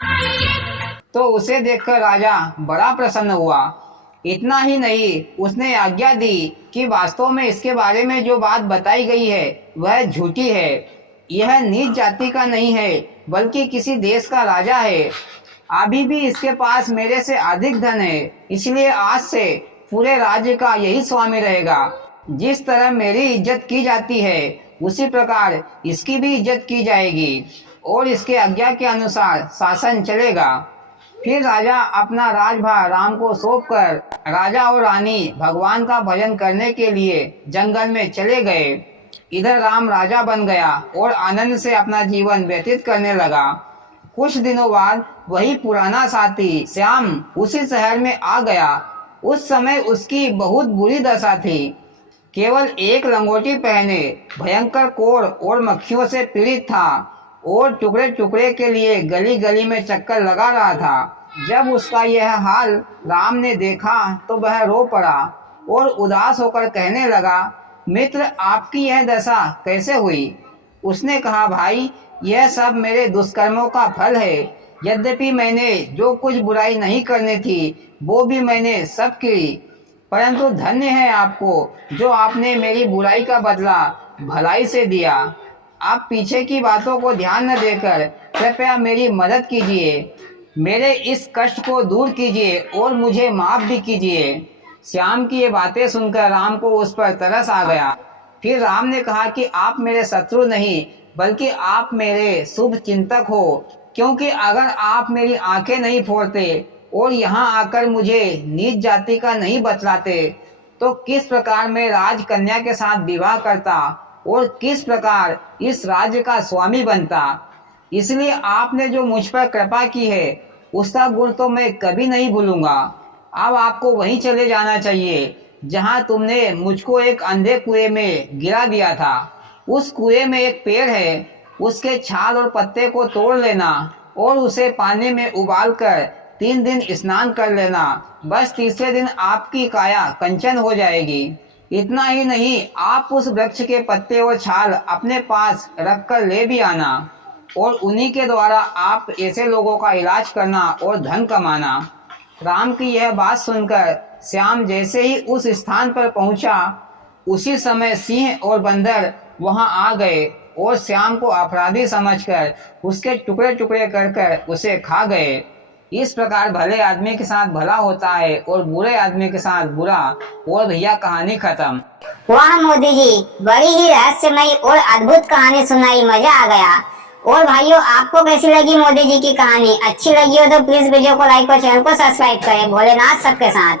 तो उसे देखकर राजा बड़ा प्रसन्न हुआ। इतना ही नहीं, उसने आज्ञा दी कि वास्तव में इसके बारे में जो बात बताई गई है वह झूठी है। यह नीच जाति का नहीं है, बल्कि किसी देश का राजा है। अभी भी इसके पास मेरे से अधिक धन है, इसलिए आज से पूरे राज्य का यही स्वामी रहेगा। जिस तरह मेरी इज्जत की जाती है उसी प्रकार इसकी भी इज्जत की जाएगी और इसके आज्ञा के अनुसार शासन चलेगा। फिर राजा अपना राजभार राम को सौंपकर राजा और रानी भगवान का भजन करने के लिए जंगल में चले गए। इधर राम राजा बन गया और आनंद से अपना जीवन व्यतीत करने लगा। कुछ दिनों बाद वही पुराना साथी श्याम उसी शहर में आ गया। उस समय उसकी बहुत बुरी दशा थी। केवल एक लंगोटी पहने भयंकर कोढ़ और मक्खियों से पीड़ित था और टुकड़े टुकड़े के लिए गली गली में चक्कर लगा रहा था। जब उसका यह हाल राम ने देखा तो वह रो पड़ा और उदास होकर कहने लगा, मित्र, आपकी यह दशा कैसे हुई? उसने कहा, भाई, यह सब मेरे दुष्कर्मों का फल है। यद्यपि मैंने जो कुछ बुराई नहीं करनी थी वो भी मैंने सब की, परंतु धन्य है आपको जो आपने मेरी बुराई का बदला भलाई से दिया। आप पीछे की बातों को ध्यान न देकर कृपया मेरी मदद कीजिए, मेरे इस कष्ट को दूर कीजिए और मुझे माफ भी कीजिए। श्याम की ये बातें सुनकर राम को उस पर तरस आ गया। फिर राम ने कहा कि आप मेरे शत्रु नहीं बल्कि आप मेरे शुभ चिंतक हो, क्योंकि अगर आप मेरी आंखें नहीं फोड़ते और यहाँ आकर मुझे नीच जाति का नहीं बतलाते तो किस प्रकार मैं राजकन्या के साथ विवाह करता और किस प्रकार इस राज्य का स्वामी बनता। इसलिए आपने जो मुझ पर कृपा की है उसका गुण तो मैं कभी नहीं भूलूंगा। अब आपको वहीं चले जाना चाहिए जहां तुमने मुझको एक अंधे कुएं में गिरा दिया था। उस कुएं में एक पेड़ है, उसके छाल और पत्ते को तोड़ लेना और उसे पानी में उबाल कर 3 दिन स्नान कर लेना। बस तीसरे दिन आपकी काया कंचन हो जाएगी। इतना ही नहीं, आप उस वृक्ष के पत्ते और छाल अपने पास रखकर ले भी आना और उन्हीं के द्वारा आप ऐसे लोगों का इलाज करना और धन कमाना। राम की यह बात सुनकर श्याम जैसे ही उस स्थान पर पहुंचा, उसी समय सिंह और बंदर वहां आ गए और श्याम को अपराधी समझकर उसके टुकड़े टुकड़े कर उसे खा गए। इस प्रकार भले आदमी के साथ भला होता है और बुरे आदमी के साथ बुरा। और भैया, कहानी खत्म। वाह मोदी जी, बड़ी ही रहस्यमयी और अद्भुत कहानी सुनाई, मजा आ गया। और भाइयों, आपको कैसी लगी मोदी जी की कहानी? अच्छी लगी हो तो प्लीज वीडियो को लाइक और चैनल को सब्सक्राइब करें। भोलेनाथ सबके साथ।